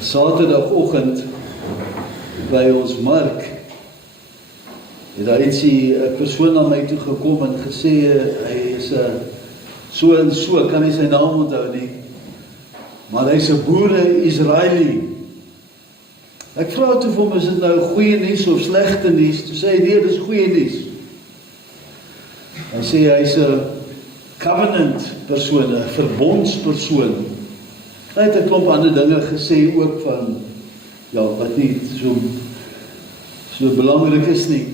Saterdagoggend by ons mark het daar ietsie 'n persoon na my toe gekom en gesê hy is so en so, kan nie sy naam onthou nie, maar hy's 'n boere-Israeli. Ek vra toe vir hom, is dit nou goeie nuus of slegte nuus? Toe sê hy, nee, dis goeie nuus. Hy sê hy's 'n covenant persoon, 'n verbondspersoon. Hy het 'n klomp ander dinge gesê ook van, ja, wat nie so belangrik is nie.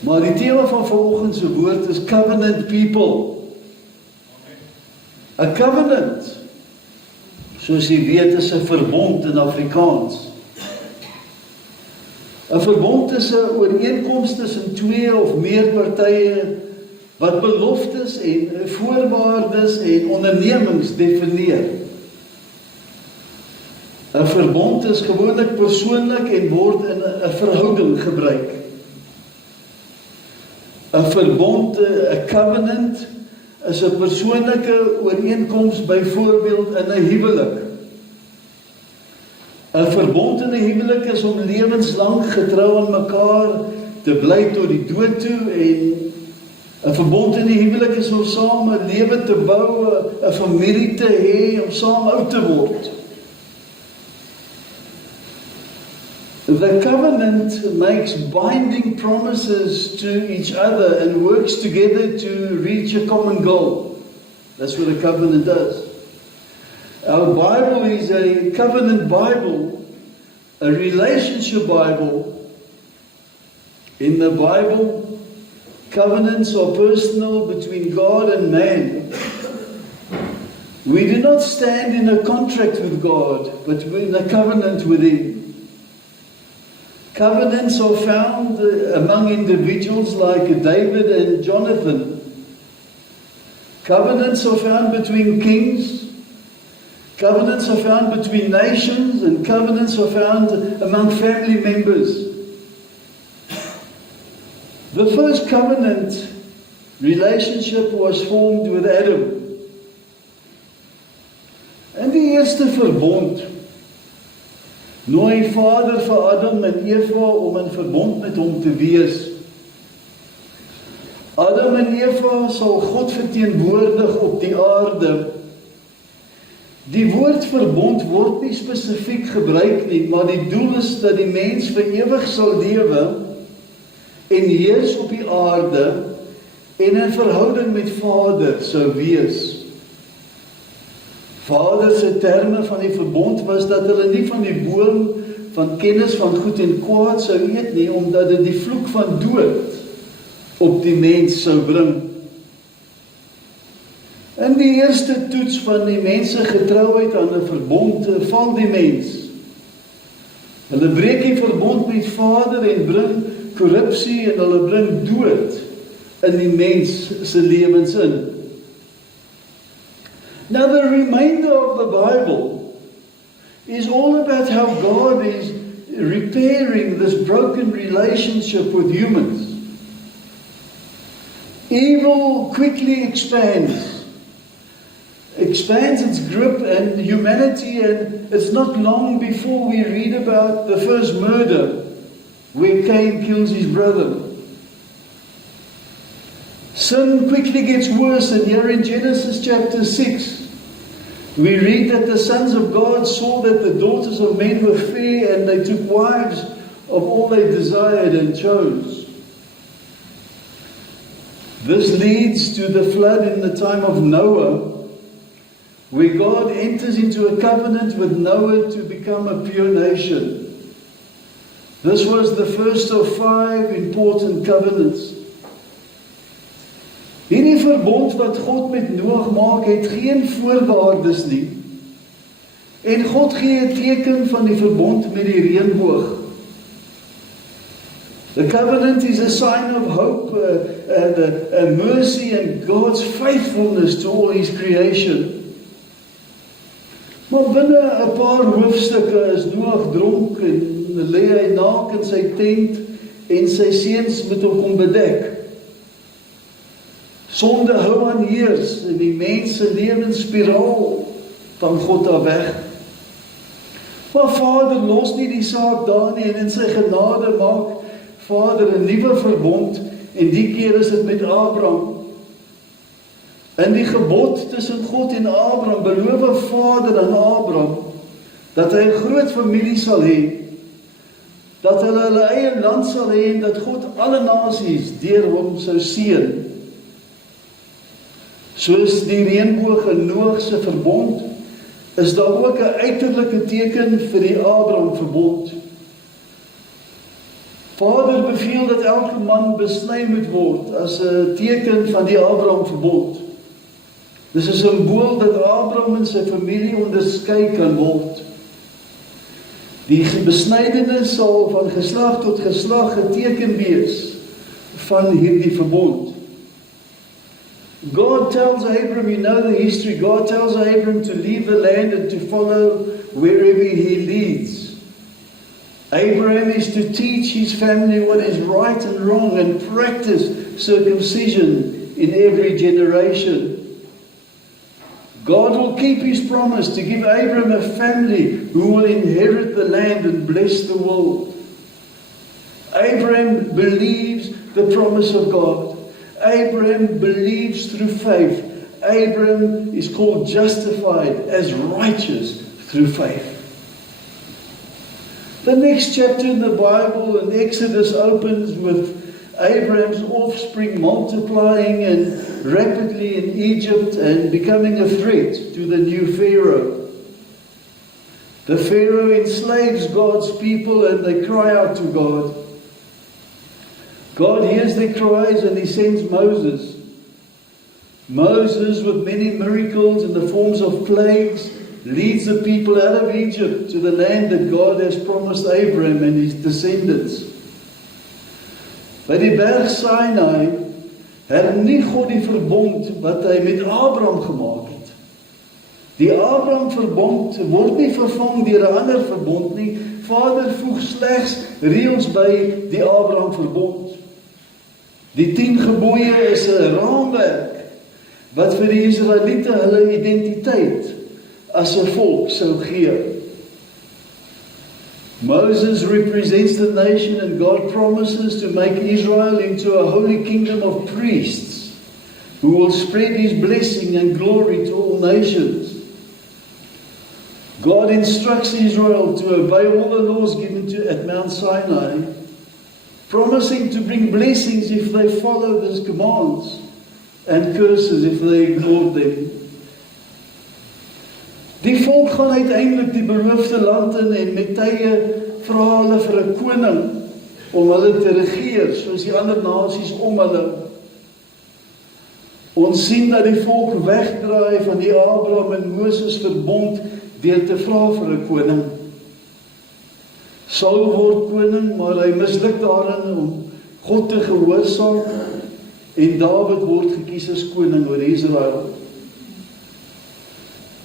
Maar die tema van vanoggend se woord is covenant people. A covenant, soos jy weet, is 'n verbond in Afrikaans. 'n verbond is 'n ooreenkoms tussen twee of meer partye wat beloftes en voorwaardes en ondernemings definieer. 'n verbond is gewoonlik persoonlik en word in 'n verhouding gebruik. 'n verbond, 'n covenant, is 'n persoonlike ooreenkoms, byvoorbeeld in 'n huwelik. 'n verbond in 'n huwelik is om lewenslang getrou aan mekaar te bly tot die dood toe, en 'n verbond in die huwelik is om saam 'n lewe te bou, 'n familie te hê, om saam oud te word. The covenant makes binding promises to each other and works together to reach a common goal. That's what a covenant does. Our Bible is a covenant Bible, a relationship Bible. In the Bible, covenants are personal between God and man. We do not stand in a contract with God, but in a covenant with Him. Covenants are found among individuals like David and Jonathan. Covenants are found between kings. Covenants are found between nations, and covenants are found among family members. The first covenant relationship was formed with Adam. En die eerste verbond nooi Vader vir Adam en Eva om in verbond met hom te wees. Adam en Eva sal God verteenwoordig op die aarde. Die woord verbond word nie spesifiek gebruik nie, maar die doel is dat die mens vir ewig sal lewe en heers op die aarde en in verhouding met Vader sou wees. Vader se terme van die verbond was dat hulle nie van die boom van kennis van goed en kwaad sou eet nie, omdat dit die vloek van dood op die mens sou bring. In die eerste toets van die mense getrouheid aan 'n verbond val die mens. Hulle breek die verbond met Vader en bring korrupsie en hulle bring dood in die mens se lewens in. Now the remainder of the Bible is all about how God is repairing this broken relationship with humans. Evil quickly expands its grip on humanity, and it's not long before we read about the first murder where Cain kills his brother. Sin quickly gets worse, and here in Genesis chapter 6, we read that the sons of God saw that the daughters of men were fair, and they took wives of all they desired and chose. This leads to the flood in the time of Noah, where God enters into a covenant with Noah to become a pure nation. This was the first of 5 important covenants. Hierdie verbond wat God met Noag maak, het geen voorwaardes nie. En God gee 'n teken van die verbond met die reënboog. The covenant is a sign of hope, a mercy and God's faithfulness to all His creation. Maar binne 'n paar hoofstukke is Noag dronk en lê hy naak in sy tent en sy seuns moet hom kom bedek. Sonde hou aan heers in die mens se lewensspiraal van God af weg. Maar Vader los nie die saak daar nie, en in sy genade maak Vader 'n nuwe verbond, en die keer is dit met Abraham. In die gebod tussen God en Abraham beloof Vader aan Abraham dat hy 'n groot familie sal hê, dat hulle eie land sal hê, en dat God alle nasies deur hom sou seën. Soos die reënboog in Noag se verbond, is daar ook 'n uiterlike teken vir die Abraham verbond. Vader beveel dat elke man besny moet word as 'n teken van die Abraham verbond. Dis 'n simbool dat Abraham en sy familie onderskei kan word. Die besnydenis sal van geslag tot geslag 'n teken wees van hierdie verbond. God tells Abraham, you know the history, God tells Abraham to leave the land and to follow wherever he leads. Abraham is to teach his family what is right and wrong and practice circumcision in every generation. God will keep his promise to give Abraham a family who will inherit the land and bless the world. Abraham believes the promise of God. Abraham believes through faith. Abraham is called justified as righteous through faith. The next chapter in the Bible, in Exodus, opens with Abraham's offspring multiplying and rapidly in Egypt and becoming a threat to the new Pharaoh. The Pharaoh enslaves God's people and they cry out to God. God hears their cries and he sends Moses. Moses, with many miracles in the forms of plagues, leads the people out of Egypt to the land that God has promised Abraham and his descendants. By die berg Sinai hernie God die verbond wat hy met Abraham gemaak het. Die Abraham verbond word nie vervang deur 'n ander verbond nie. Vader voeg slegs reëls by die Abraham verbond. Die 10 gebooie is 'n raamwerk wat vir die Israeliete hulle identiteit as 'n volk sou gee. Moses represents the nation and God promises to make Israel into a holy kingdom of priests who will spread his blessing and glory to all nations. God instructs Israel to obey all the laws given at Mount Sinai, promising to bring blessings if they follow these commands and curses if they ignore them. Die volk gaan uiteindelik die beloofde land in en met tye vra hulle vir 'n koning om hulle te regeer soos die ander nasies om hulle. Ons sien dat die volk wegdraai van die Abraham en Moses verbond deur te vra vir 'n koning. Saul word koning, maar hy misluk daarin om God te gehoorsaam en Dawid word gekies as koning oor Israel.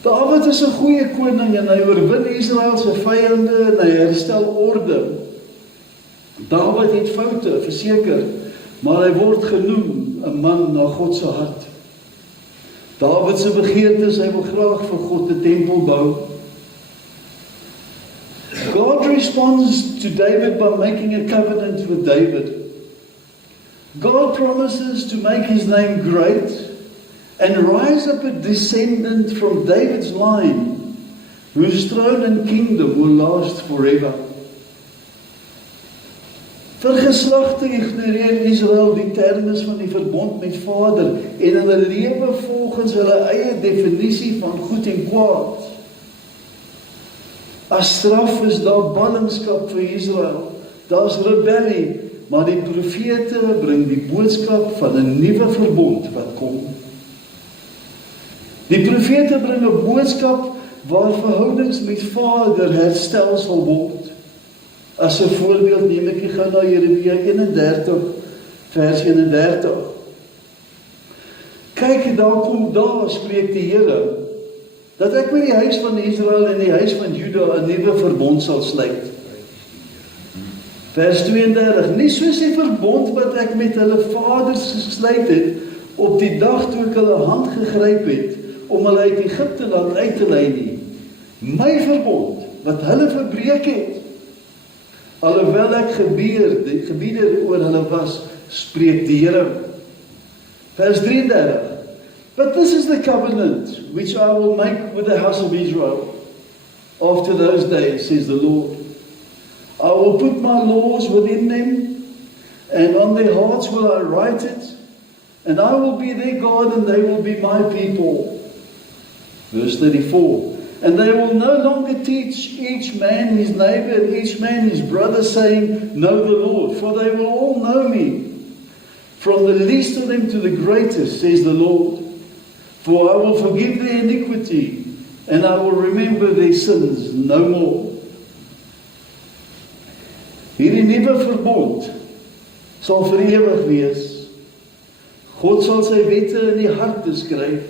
Dawid is 'n goeie koning en hy oorwin Israel se vyande en hy herstel orde. Dawid het foute, verseker, maar hy word genoem 'n man na God se hart. Dawid se begeerte is hy wil graag vir God 'n tempel bou. God responds to David by making a covenant with David. God promises to make his name great and rise up a descendant from David's line, whose throne and kingdom will last forever. Vir geslagte ignoreer Israel die terme van die verbond met Vader en hulle lewe volgens hulle eie definisie van goed en kwaad. As straf is daar ballingskap vir Israel. Daar's rebellie, maar die profete bring die boodskap van 'n nuwe verbond wat kom. Die profete bring 'n boodskap waar verhoudings met Vader herstel sal word. As 'n voorbeeld neem ek gou na Jeremia 31 vers 31. Kyk, daar spreek die Here dat ek met die huis van Israel en die huis van Juda 'n nuwe verbond sal sluit. Vers 32, nie soos die verbond wat ek met hulle vaders gesluit het op die dag toe ek hulle hand gegryp het om hulle uit Egipte land uit te lei nie. My verbond wat hulle verbreek het. Alhoewel ek gebiede oor hulle was, spreek die Here. Vers 33. But this is the covenant which I will make with the house of Israel after those days, says the Lord. I will put my laws within them, and on their hearts will I write it, and I will be their God, and they will be my people. Verse 34. And they will no longer teach each man his neighbor and each man his brother, saying, Know the Lord, for they will all know me, from the least of them to the greatest, says the Lord. For I will forgive their iniquity, and I will remember their sins no more. Hierdie nuwe verbond sal vir ewig wees. God sal sy wette in die harte skryf,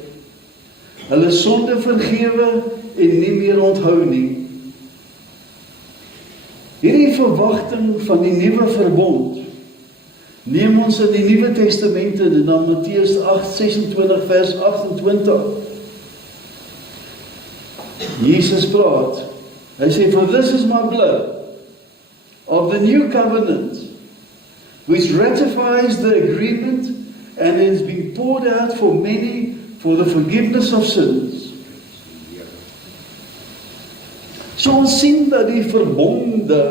hulle sonde vergewe en nie meer onthou nie. Hierdie verwagting van die nuwe verbond neem ons in die Nuwe Testament in dan Matteus 8:26 vers 28. Jesus praat. Hy sê, For this is my blood of the new covenant, which ratifies the agreement and has been poured out for many for the forgiveness of sins. So ons sien dat die verbonde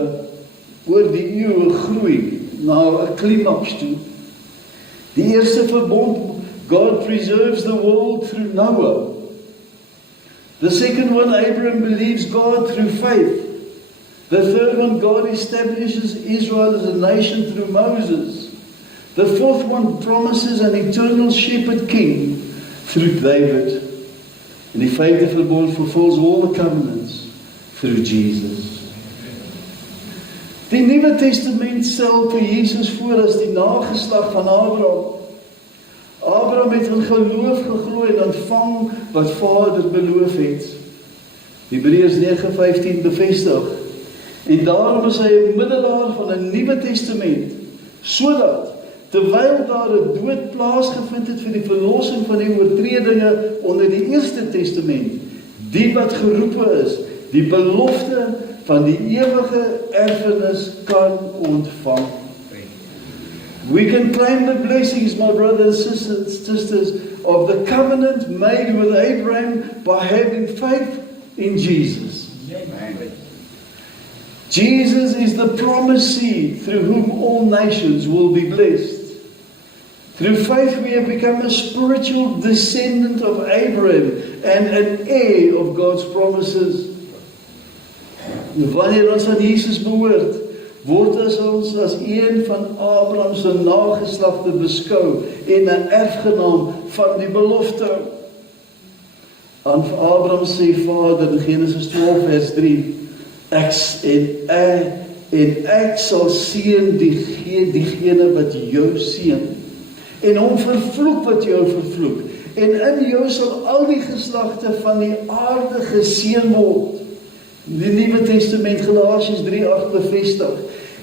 oor die eeue groei na 'n klimaks toe. Die eerste verbond, God preserves the world through Noah. The second one, Abraham believes God through faith. The third one, God establishes Israel as a nation through Moses. The fourth one promises an eternal shepherd king through David. En die vyfde verbond fulfills all the covenants through Jesus. Die Nuwe Testament stel vir Jesus voor as die nageslag van Abraham. Abraham het in geloof geglo en ontvang wat Vader beloof het. Hebreërs 9:15 bevestig. En daarom is hy 'n middelaar van 'n Nuwe Testament, sodat terwyl daar 'n dood plaasgevind het vir die verlossing van die oortredinge onder die Eerste Testament, die wat geroepe is, die belofte van die ewige erfenis kan ontvang. We can claim the blessings, my brothers and sisters, of the covenant made with Abraham by having faith in Jesus. Jesus is the promised seed through whom all nations will be blessed. Through faith we have become a spiritual descendant of Abraham and an heir of God's promises. Wanneer ons aan Jesus behoort, word ons as een van Abraham se nageslagte beskou en 'n erfgenaam van die belofte. Aan Abraham sê Vader in Genesis 12 vers 3, ek sal seën diegene wat jou seën, en hom vervloek wat jou vervloek, en in jou sal al die geslagte van die aarde geseën word. Die Nuwe Testament, Galasiërs 3:8 bevestig,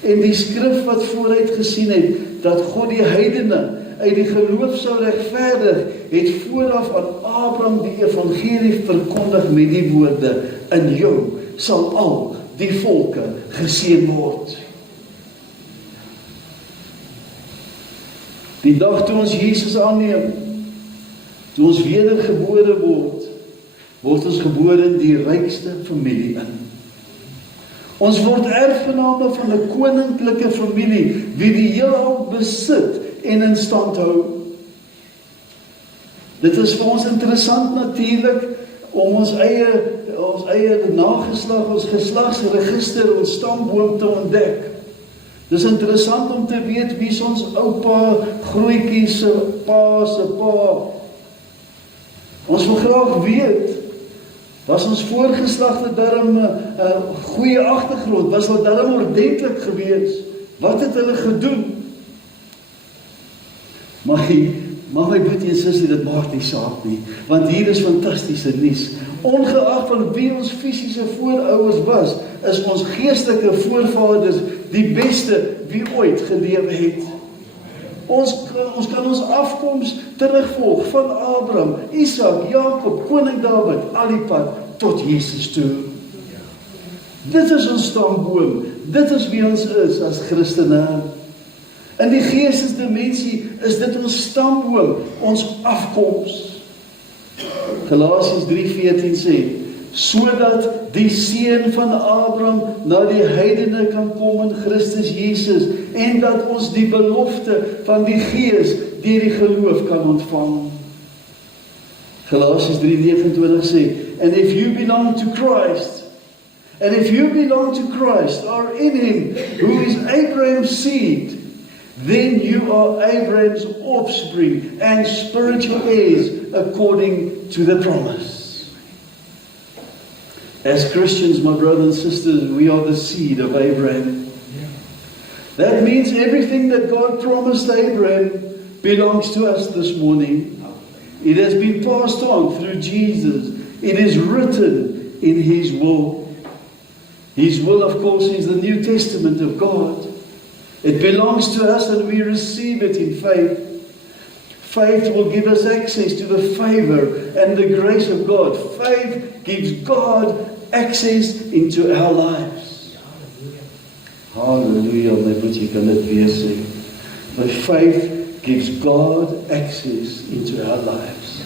en die skrif wat vooruit gesien het, dat God die heidene uit die geloof sou regverdig, het vooraf aan Abraham die evangelie verkondig met die woorde, in jou sal al die volke geseën word. Die dag toe ons Jesus aanneem, toe ons wedergebore word ons gebore in die rykste familie in. Ons word erfgename van 'n koninklike familie, wie die heelal besit en in stand hou. Dit is vir ons interessant natuurlik, om ons eie nageslag, ons geslagsregister, ons stamboom te ontdek. Dis interessant om te weet wie is ons oupa, grootjie se pa se pa. Ons wil graag weet, was ons voorgeslagte darm 'n goeie agtergrond, was hulle darm ordentlik gewees, wat het hulle gedoen? Maar my broertjie en sussie, dit maak nie saak nie, want hier is fantastiese nuus. Ongeag van wie ons fisiese voorouers was, is ons geestelike voorvaders die beste wie ooit gelewe het. Ons kan ons afkoms terugvolg van Abraham, Isak, Jakob, koning Dawid, al die pad tot Jesus toe. Dit is ons stamboom. Dit is wie ons is as Christene. In die geestesdimensie is dit ons stamboom, ons afkoms. Galasiërs 3:14 sê, sodat die seun van Abraham na die heidene kan kom in Christus Jesus, en dat ons die belofte van die Gees deur die geloof kan ontvang. Galasiërs 3:29 sê, and if you belong to Christ, or in him, who is Abraham's seed, then you are Abraham's offspring and spiritual heirs according to the promise. As Christians, my brothers and sisters, we are the seed of Abraham. That means everything that God promised Abraham belongs to us this morning. It has been passed on through Jesus. It is written in His will. His will, of course, is the New Testament of God. It belongs to us and we receive it in faith. Faith will give us access to the favor and the grace of God. Faith gives God access into our lives. Hallelujah, my boetie kan dit weer sê. By faith gives God access into our lives.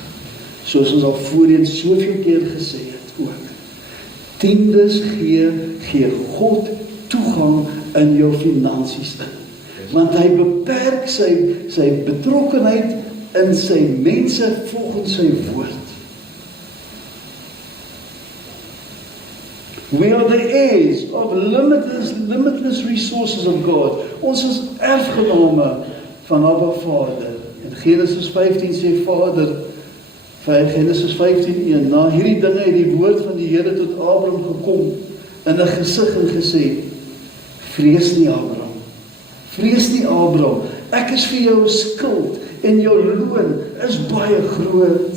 Soos ons al voorheen soveel keer gesê het ook. Tiendes gee God toegang in jou finansies in. Want hy beperk sy betrokkenheid in sy mense volgens sy woord. We are the heirs of limitless resources of God. Ons is erfgename van Abba Vader. In Genesis 15 sê Vader, Genesis 15:1, na hierdie dinge het die woord van die Here tot Abraham gekom in 'n gesig en gesê, vrees nie Abraham, ek is vir jou skuld en jou loon is baie groot.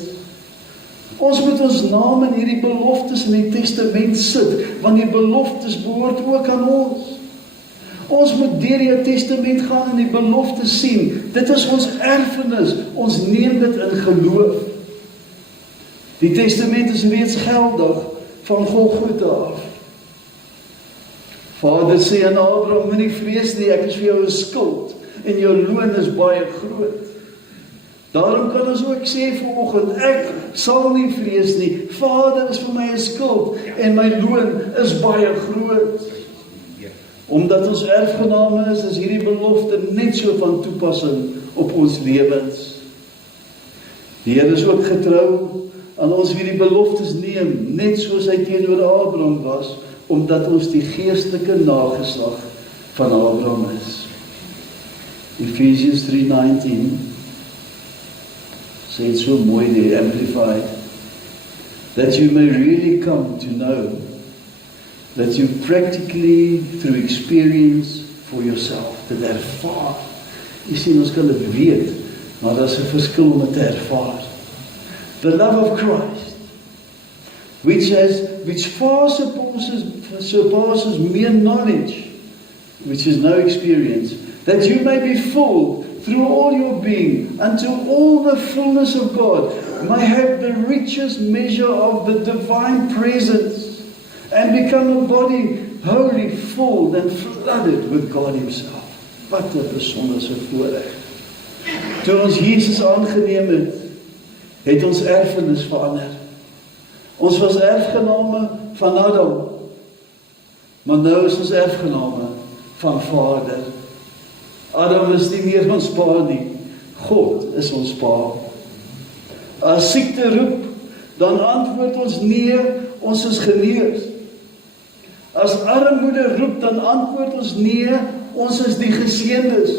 Ons moet ons naam in hierdie beloftes in die testament sit, want die beloftes behoort ook aan ons. Ons moet deur die testament gaan en die beloftes sien. Dit is ons erfenis, ons neem dit in geloof. Die testament is reeds geldig van Golgotha af. Vader sê aan Abraham, moenie vrees nie, ek is vir jou 'n skuld en jou loon is baie groot. Daarom kan ons ook sê vanoggend, ek sal nie vrees nie. Vader is vir my 'n skuld en my loon is baie groot. Omdat ons erfgename is hierdie belofte net so van toepassing op ons lewens. Die Here is ook getrou aan ons wie die beloftes neem, net soos hy teenoor Abraham was, omdat ons die geestelike nageslag van Abraham is. Ephesians 3:19 sê het so mooi die Amplified, that you may really come to know that you practically through experience for yourself, dit ervaar. Jy sien, ons kan dit weet, maar daar is 'n verskil om dit te ervaar. The love of Christ, which far surpasses mere knowledge, which is no experience, that you may be full through all your being, until all the fullness of God may have the richest measure of the divine presence, and become a body wholly full and flooded with God Himself. Wat 'n besondere voorreg. Toe ons Jesus aangeneem het ons erfenis verander. Ons was erfgename van Adam, maar nou is ons erfgename van Vader. Adam is nie meer ons pa nie, God is ons pa. As siekte roep, dan antwoord ons nee, ons is genees. As armoede roep, dan antwoord ons nee, ons is die geseëndes.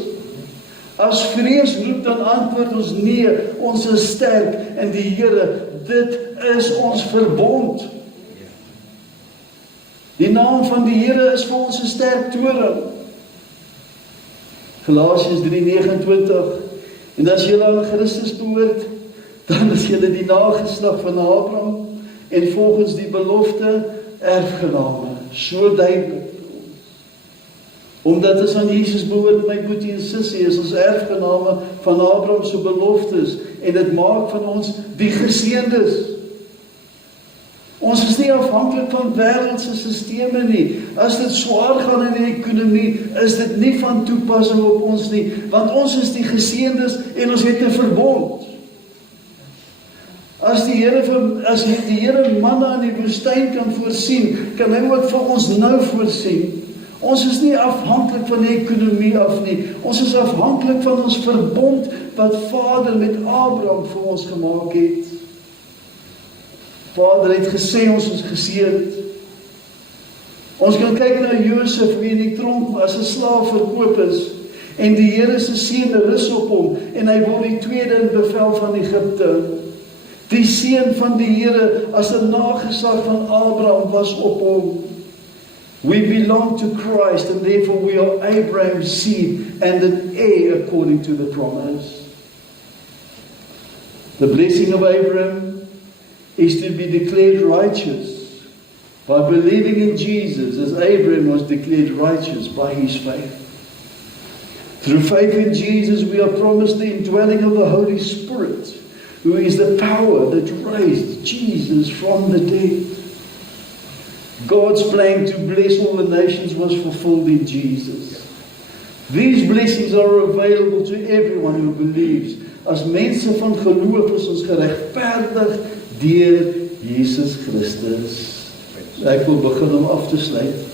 As vrees roep, dan antwoord ons nee, ons is sterk in die Here. Dit is ons verbond. Die naam van die Here is vir ons 'n sterk toring. Galasiërs 3:29, en as julle aan Christus behoort, dan is julle die nageslag van Abraham en volgens die belofte erfgename. So duidelik. Omdat ons aan Jesus behoort, my boetie en sussie, is ons erfgename van Abraham se beloftes en dit maak van ons die geseëndes. Ons is nie afhanklik van wêreldse sisteme nie. As dit swaar gaan in die ekonomie, is dit nie van toepassing op ons nie, want ons is die geseëndes en ons het 'n verbond. As die Here manna in die woestyn kan voorsien, kan hy ook vir ons nou voorsien. Ons is nie afhanklik van die ekonomie af nie. Ons is afhanklik van ons verbond wat Vader met Abraham vir ons gemaak het. Vader het gesê ons is geseënd. Ons kan kyk na Josef, wie in die tronk as 'n slaaf verkoop is, en die Here se seën rus op hom, en hy word die tweede in bevel van Egipte. Die seën van die Here as 'n nageslag van Abraham was op hom. We belong to Christ, and therefore we are Abraham's seed and an heir according to the promise. The blessing of Abraham is to be declared righteous by believing in Jesus, as Abraham was declared righteous by his faith. Through faith in Jesus, we are promised the indwelling of the Holy Spirit, who is the power that raised Jesus from the dead. God's plan to bless all the nations was fulfilled in Jesus. These blessings are available to everyone who believes. As mense van geloof is ons geregverdig deur Jesus Christus. Ek wil begin om af te sluit.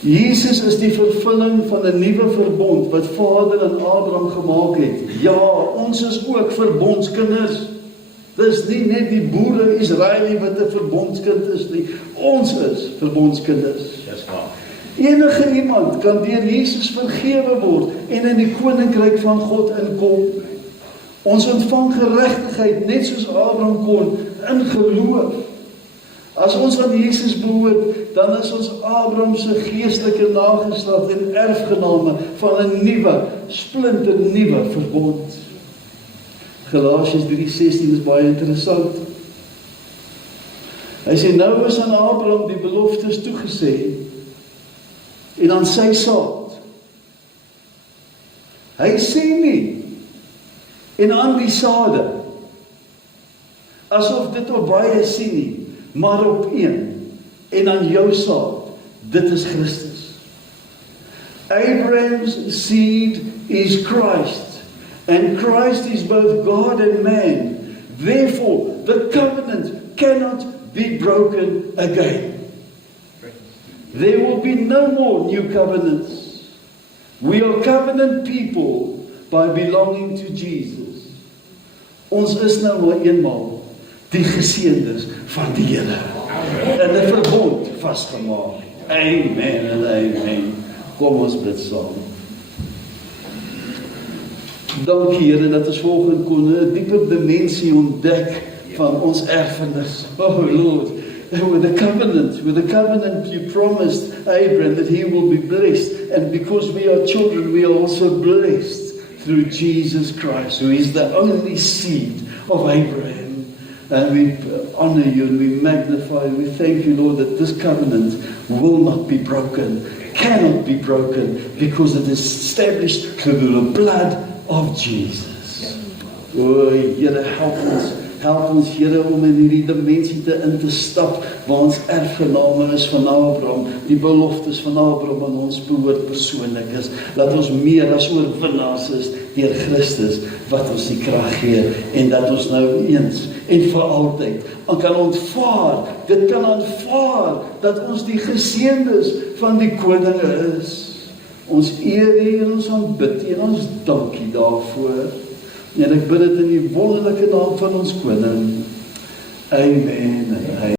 Jesus is die vervulling van 'n nuwe verbond wat Vader aan Abraham gemaak het. Ja, ons is ook verbondskinders. Dis nie net die boere Israel wat 'n verbondskind is nie. Ons is verbondskinders. Enige iemand kan deur Jesus vergewe word en in die koninkryk van God inkom. Ons ontvang geregtigheid net soos Abraham kon in geloof. As ons aan Jesus behoort, dan is ons Abraham se geestelike nageslag en erfgename van 'n nuwe, splinternuwe verbond. Galasiërs 3:16 is baie interessant. Hy sê, nou is aan Abraham die beloftes toegesê, en aan sy saad. Hy sê nie, en aan die sade, asof dit op baie sien nie, maar op een, en aan jou saad, dit is Christus. Abraham's seed is Christ, and Christ is both God and man. Therefore, the covenant cannot be broken again. There will be no more new covenants. We are covenant people by belonging to Jesus. Ons is nou maar eenmaal die geseëndes van die Here. In 'n verbond vasgemaak. Amen en amen. Kom ons bid saam. Dankie Here dat ons volgende kon 'n dieper dimensie ontdek van ons erfenis. Oh Lord, with the covenant you promised Abraham that he will be blessed, and because we are children, we are also blessed through Jesus Christ, who is the only seed of Abraham. And we honor you and we magnify you. We thank you, Lord, that this covenant will not be broken, cannot be broken, because it is established through the blood of Jesus. O Here, help ons Here om in hierdie dimensie in te stap waar ons erfgename is van Abraham, die beloftes van Abraham aan ons behoort persoonlik is. Laat ons meer as oorwinnaars is deur Christus wat ons die krag gee, en dat ons nou eens en vir altyd kan aanvaar dat ons die geseëndes van die koninge is. Ons eer U en ons aanbid U en ons dank U daarvoor. En ek bid dit in die wonderlike naam van ons koning. Amen.